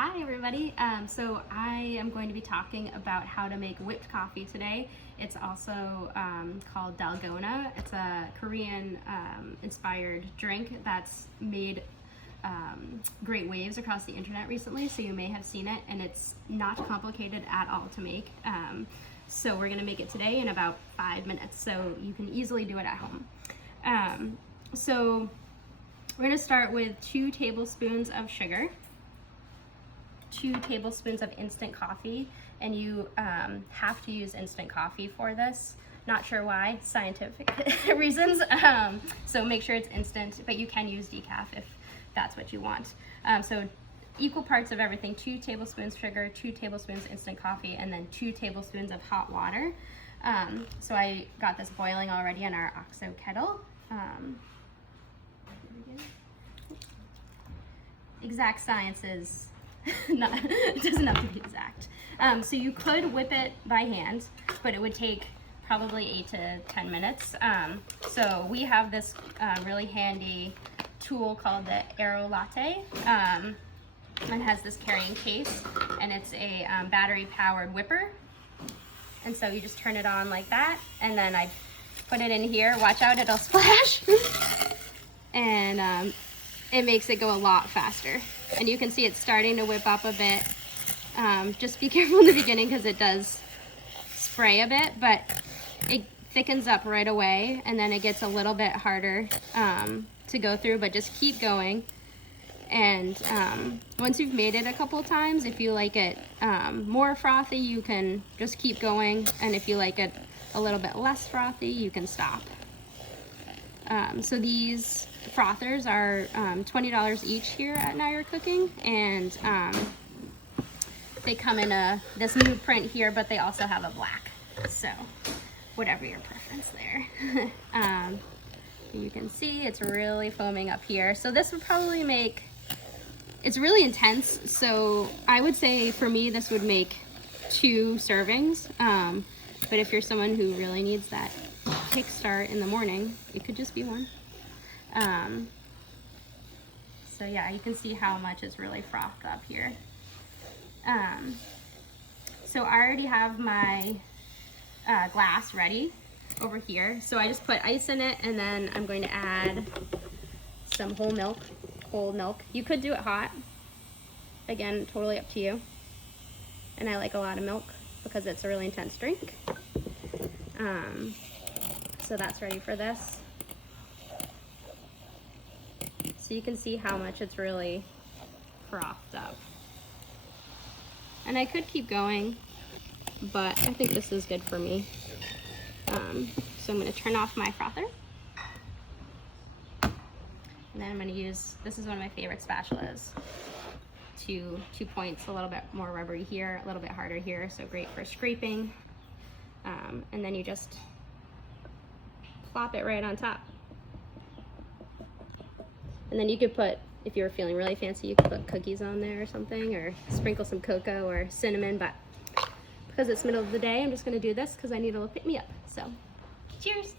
Hi everybody. So I am going to be talking about how to make whipped coffee today. It's also called Dalgona. It's a Korean inspired drink that's made great waves across the internet recently, so you may have seen it, and it's not complicated at all to make. So we're going to make it today in about 5 minutes, so you can easily do it at home. So we're going to start with 2 tablespoons of sugar, 2 tablespoons of instant coffee, and you have to use instant coffee for this. Not sure why, scientific reasons. So make sure it's instant, but you can use decaf if that's what you want. So equal parts of everything: 2 tablespoons sugar, 2 tablespoons instant coffee, and then 2 tablespoons of hot water. So I got this boiling already in our OXO kettle. Exact science is it doesn't have to be exact. So you could whip it by hand, but it would take probably 8 to 10 minutes. So we have this really handy tool called the Aero Latte. It has this carrying case, and it's a battery powered whipper. And so you just turn it on like that, and then I put it in here. Watch out, it'll splash. And it makes it go a lot faster. And you can see it's starting to whip up a bit. Just be careful in the beginning because it does spray a bit, but it thickens up right away, and then it gets a little bit harder to go through, but just keep going. And once you've made it a couple times, if you like it more frothy, you can just keep going, and if you like it a little bit less frothy, you can stop. So these frothers are $20 each here at Nair Cooking, and they come in this nude print here, but they also have a black, so whatever your preference there. You can see it's really foaming up here, so this would probably make, it's really intense, so I would say for me this would make 2 servings, but if you're someone who really needs that kickstart in the morning, it could just be 1. So yeah, you can see how much it's really frothed up here. So I already have my glass ready over here. So I just put ice in it, and then I'm going to add some whole milk, cold milk. You could do it hot. Again, totally up to you. And I like a lot of milk because it's a really intense drink. So that's ready for this. So you can see how much it's really frothed up. And I could keep going, but I think this is good for me. So I'm going to turn off my frother. And then I'm going to use, this is one of my favorite spatulas. 2 points, a little bit more rubbery here, a little bit harder here, so great for scraping. And then you just plop it right on top. And then you could put, if you're feeling really fancy, you could put cookies on there or something, or sprinkle some cocoa or cinnamon, but because it's middle of the day, I'm just gonna do this because I need a little pick me up. So, cheers!